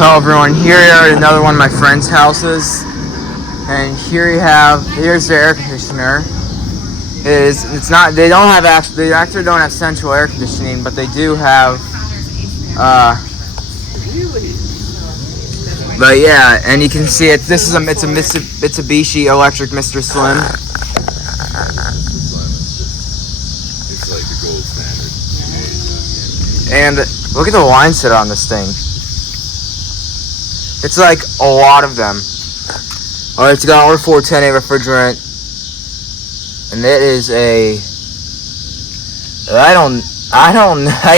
Hello everyone, here at another one of my friend's houses, and here's their air conditioner. They actually don't have central air conditioning, but they do have, but yeah, and you can see it, it's a Mitsubishi electric Mr. Slim. It's like the gold standard. And look at the line set on this thing. It's like a lot of them. Alright, it's got R410A refrigerant. And it is I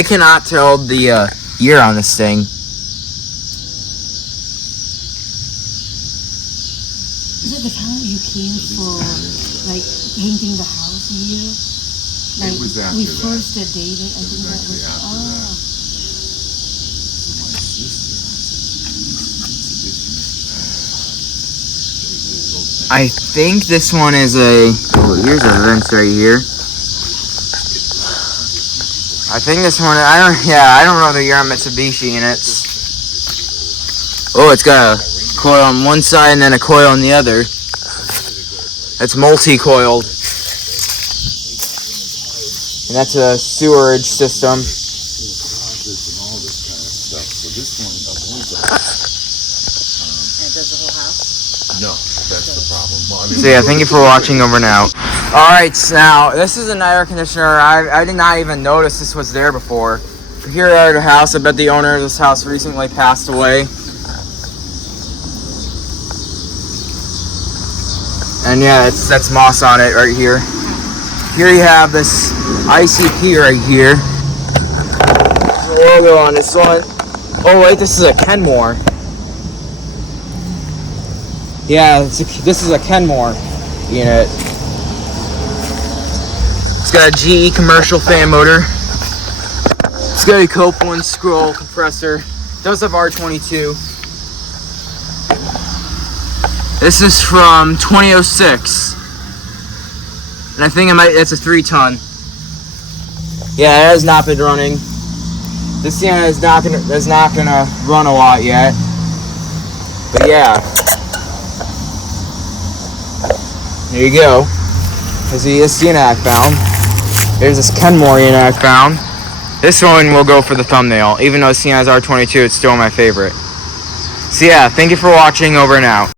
cannot tell the year on this thing. Is it the time you came for, like, painting the house year? Like, It was after we that. first dated, I think that was, I think this one is here's a vent right here. I think this one, I don't know the year on Mitsubishi, and it's got a coil on one side and then a coil on the other. It's multi-coiled. And that's a sewerage system. No, that's the problem. Well, I mean, So yeah, thank you for watching. Over and out. Alright, so now this is an air conditioner. I did not even notice this was there before. Here at our house, I bet the owner of this house recently passed away. And yeah, that's moss on it right here. Here you have this ICP right here. The logo on this one. Oh wait, this is a Kenmore. Yeah, this is a Kenmore unit. It's got a GE commercial fan motor. It's got a Copeland scroll compressor. It does have R22. This is from 2006. And I think it's a 3-ton. Yeah, it has not been running. This unit is not gonna run a lot yet. But yeah. There you go. There's this unit I found. There's this Kenmore unit I found. This one will go for the thumbnail. Even though this unit has R22, it's still my favorite. So yeah, thank you for watching. Over and out.